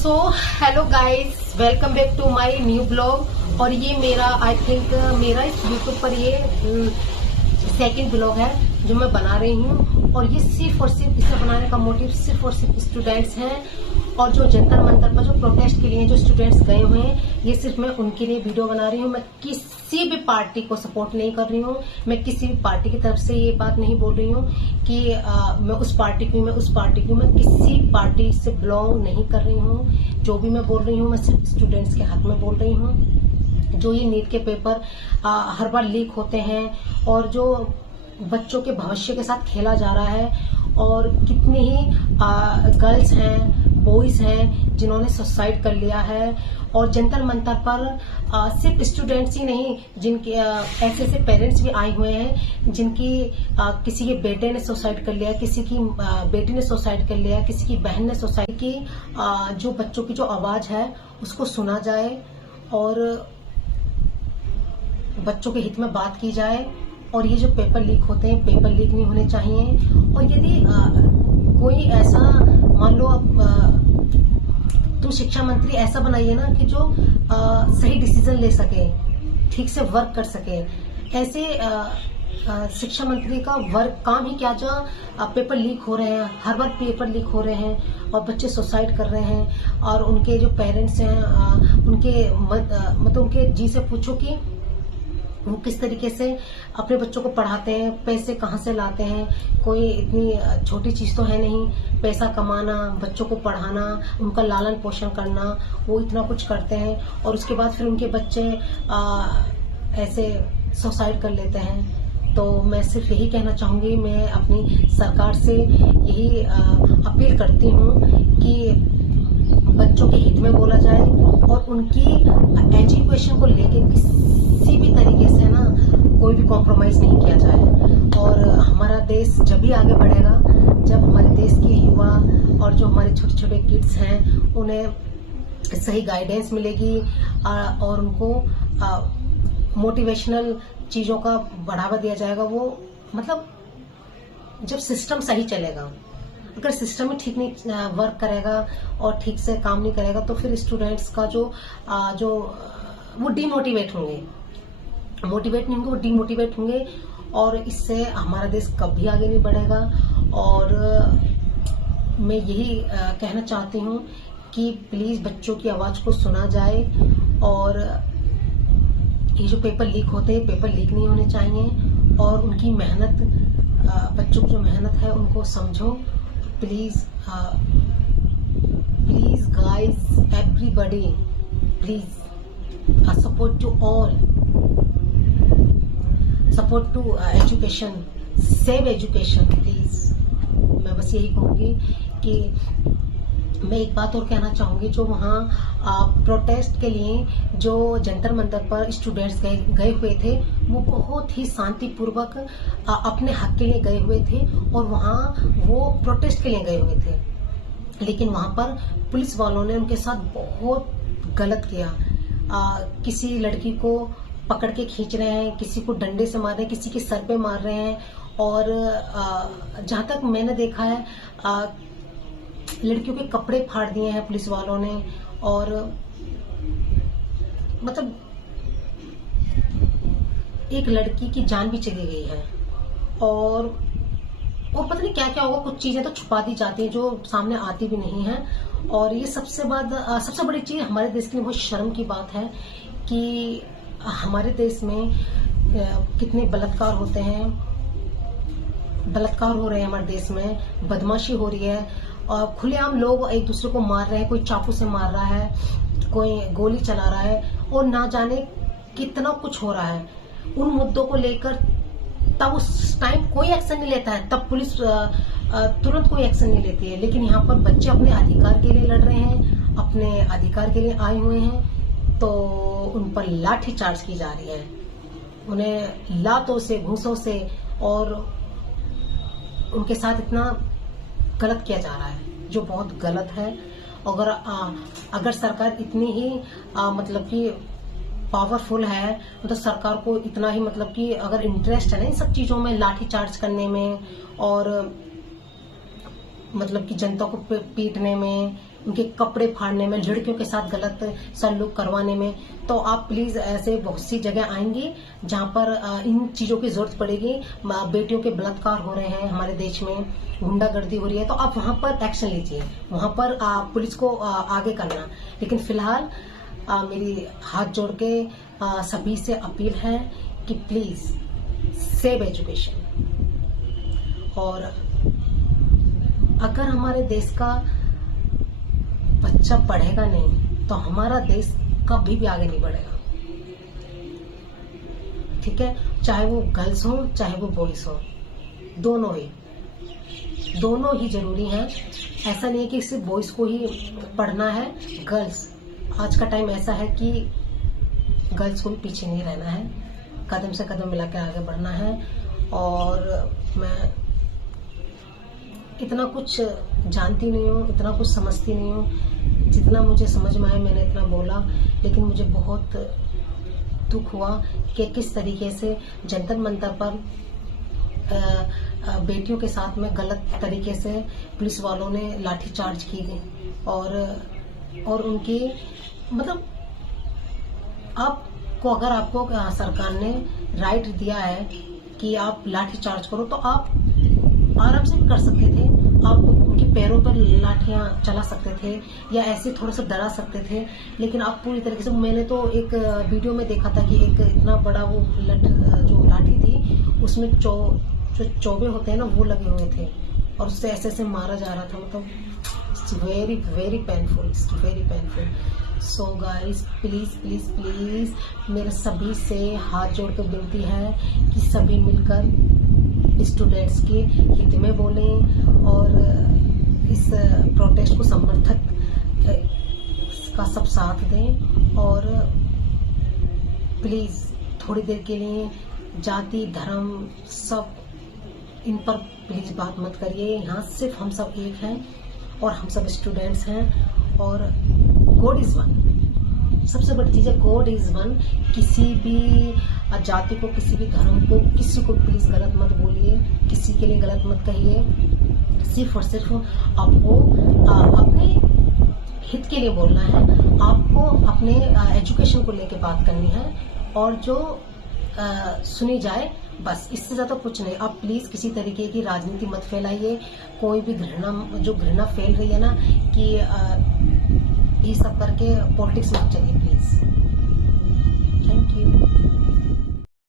So hello guys, welcome back to my new blog. और ये मेरा आई थिंक मेरा इस यूट्यूब पर ये सेकंड ब्लॉग है जो मैं बना रही हूँ। और ये सिर्फ और सिर्फ इसे बनाने का मोटिव सिर्फ और सिर्फ स्टूडेंट्स हैं और जो जंतर मंतर पर जो प्रोटेस्ट के लिए जो स्टूडेंट्स गए हुए हैं, ये सिर्फ मैं उनके लिए वीडियो बना रही हूँ। मैं किसी भी पार्टी को सपोर्ट नहीं कर रही हूँ। मैं किसी भी पार्टी की तरफ से ये बात नहीं बोल रही हूँ कि मैं उस पार्टी की, मैं उस पार्टी की, मैं किसी पार्टी से बिलोंग नहीं कर रही हूँ। जो भी मैं बोल रही हूँ मैं सिर्फ स्टूडेंट्स के हक में बोल रही हूँ। जो ये नीट के पेपर हर बार लीक होते हैं और जो बच्चों के भविष्य के साथ खेला जा रहा है, और कितनी ही गर्ल्स हैं, बॉयज हैं जिन्होंने सुसाइड कर लिया है। और जंतर मंतर पर सिर्फ स्टूडेंट्स ही नहीं, जिनके ऐसे ऐसे पेरेंट्स भी आए हुए हैं जिनकी किसी के बेटे ने सुसाइड कर लिया, किसी की बेटी ने सुसाइड कर लिया, किसी की बहन ने सुसाइड की। जो बच्चों की जो आवाज है उसको सुना जाए और बच्चों के हित में बात की जाए। और ये जो पेपर लीक होते हैं, पेपर लीक नहीं होने चाहिए। और यदि कोई ऐसा मान लो तुम शिक्षा मंत्री ऐसा बनाइए ना कि जो सही डिसीजन ले सके, ठीक से वर्क कर सके। ऐसे शिक्षा मंत्री का वर्क काम ही क्या, जो पेपर लीक हो रहे हैं, हर बार पेपर लीक हो रहे हैं और बच्चे सुसाइड कर रहे हैं। और उनके जो पेरेंट्स हैं उनके मतलब उनके जी से पूछो कि वो किस तरीके से अपने बच्चों को पढ़ाते हैं, पैसे कहाँ से लाते हैं। कोई इतनी छोटी चीज तो है नहीं, पैसा कमाना, बच्चों को पढ़ाना, उनका लालन पोषण करना, वो इतना कुछ करते हैं और उसके बाद फिर उनके बच्चे ऐसे सुसाइड कर लेते हैं। तो मैं सिर्फ यही कहना चाहूंगी, मैं अपनी सरकार से यही अपील करती हूँ कि बच्चों के हित में बोला जाए और उनकी एजुकेशन को लेके किसी भी तरीके से ना कोई भी कॉम्प्रोमाइज नहीं किया जाए। और हमारा देश जब भी आगे बढ़ेगा जब हमारे देश के युवा और जो हमारे छोटे छोटे किड्स हैं उन्हें सही गाइडेंस मिलेगी और उनको मोटिवेशनल चीजों का बढ़ावा दिया जाएगा। वो मतलब जब सिस्टम सही चलेगा, अगर सिस्टम ही ठीक नहीं वर्क करेगा और ठीक से काम नहीं करेगा तो फिर स्टूडेंट्स का जो वो डिमोटिवेट होंगे, मोटिवेट नहीं होंगे, वो डिमोटिवेट होंगे और इससे हमारा देश कभी आगे नहीं बढ़ेगा। और मैं यही कहना चाहती हूँ कि प्लीज बच्चों की आवाज को सुना जाए। और ये जो पेपर लीक होते हैं, पेपर लीक नहीं होने चाहिए और उनकी मेहनत, बच्चों की जो मेहनत है उनको समझो। Please please guys, everybody please support to all, support to education, save education please. मैं बस यही कहूंगी कि मैं एक बात और कहना चाहूंगी, जो वहाँ प्रोटेस्ट के लिए जो जंतर मंतर पर स्टूडेंट्स गए हुए थे वो बहुत ही शांतिपूर्वक अपने हक के लिए गए हुए थे और वहाँ वो प्रोटेस्ट के लिए गए हुए थे। लेकिन वहाँ पर पुलिस वालों ने उनके साथ बहुत गलत किया। किसी लड़की को पकड़ के खींच रहे हैं, किसी को डंडे से मार रहे हैं, किसी के सर पे मार रहे हैं। और जहां तक मैंने देखा है लड़कियों के कपड़े फाड़ दिए हैं पुलिस वालों ने। और मतलब एक लड़की की जान भी चली गई है। और पता नहीं क्या क्या होगा, कुछ चीजें तो छुपा दी जाती है जो सामने आती भी नहीं है। और ये सबसे बड़ी चीज हमारे देश के लिए बहुत शर्म की बात है कि हमारे देश में कितने बलात्कार होते हैं, बलात्कार हो रहे हैं हमारे देश में, बदमाशी हो रही है और खुलेआम लोग एक दूसरे को मार रहे हैं। कोई चाकू से मार रहा है, कोई गोली चला रहा है और ना जाने कितना कुछ हो रहा है। उन मुद्दों को लेकर तब उस टाइम कोई एक्शन नहीं लेता है, तब पुलिस तुरंत कोई एक्शन नहीं लेती है। लेकिन यहाँ पर बच्चे अपने अधिकार के लिए लड़ रहे हैं, अपने अधिकार के लिए आए हुए हैं, तो उन पर लाठी चार्ज की जा रही है, उन्हें लातों से, घूंसों से और उनके साथ इतना गलत किया जा रहा है जो बहुत गलत है। अगर सरकार इतनी ही मतलब कि पावरफुल है, मतलब सरकार को इतना ही मतलब कि अगर इंटरेस्ट है ना इन सब चीजों में, लाठी चार्ज करने में और मतलब कि जनता को पीटने में, उनके कपड़े फाड़ने में, लड़कियों के साथ गलत सलूक करवाने में। तो आप प्लीज ऐसे बहुत सी जगह आएंगी जहां पर इन चीजों की जरूरत पड़ेगी। बेटियों के बलात्कार हो रहे हैं हमारे देश में, गुंडागर्दी हो रही है, तो आप वहां पर एक्शन लीजिए, वहां पर पुलिस को आगे करना। लेकिन फिलहाल मेरी हाथ जोड़ के सभी से अपील है कि प्लीज सेव एजुकेशन। और अगर हमारे देश का बच्चा पढ़ेगा नहीं तो हमारा देश कभी भी आगे नहीं बढ़ेगा। ठीक है, चाहे वो गर्ल्स हो चाहे वो बॉयज हो, दोनों ही जरूरी हैं। ऐसा नहीं है कि सिर्फ बॉयज को ही पढ़ना है, गर्ल्स, आज का टाइम ऐसा है कि गर्ल्स को भी पीछे नहीं रहना है, कदम से कदम मिला के आगे बढ़ना है। और मैं इतना कुछ जानती नहीं हूँ, इतना कुछ समझती नहीं हूँ, जितना मुझे समझ में आया मैंने इतना बोला। लेकिन मुझे बहुत दुख हुआ कि किस तरीके से जंतर मंतर पर बेटियों के साथ में गलत तरीके से पुलिस वालों ने लाठीचार्ज की गई। और उनकी मतलब आपको, अगर आपको सरकार ने राइट दिया है कि आप लाठीचार्ज करो तो आप आराम से कर सकते थे, आप उनके पैरों पर लाठियां चला सकते थे या ऐसे थोड़ा सा डरा सकते थे। लेकिन आप पूरी तरीके से, मैंने तो एक वीडियो में देखा था कि एक इतना बड़ा वो जो लाठी थी उसमें जो चौबे होते हैं ना वो लगे हुए थे और उससे ऐसे ऐसे मारा जा रहा था। मतलब it's very very painful, it's very painful. So guys please please please मेरे सभी से हाथ जोड़ कर विनती है कि सभी मिलकर स्टूडेंट्स के हित में बोलें और इस प्रोटेस्ट को समर्थक का सब साथ दें। और प्लीज थोड़ी देर के लिए जाति धर्म सब इन पर प्लीज बात मत करिए। यहाँ सिर्फ हम सब एक हैं और हम सब स्टूडेंट्स हैं और गॉड इज वन। सबसे बड़ी चीज है गॉड इज वन। किसी भी जाति को, किसी भी धर्म को, किसी को प्लीज गलत मत बोलिए, किसी के लिए गलत मत कहिए। सिर्फ और सिर्फ आपको अपने हित के लिए बोलना है, आपको अपने एजुकेशन को लेकर बात करनी है और जो सुनी जाए बस, इससे ज्यादा कुछ नहीं। आप प्लीज किसी तरीके की राजनीति मत फैलाइए, कोई भी घृणा फैल रही है ना कि ये सब करके पॉलिटिक्स मत चलिए प्लीज। Thank you.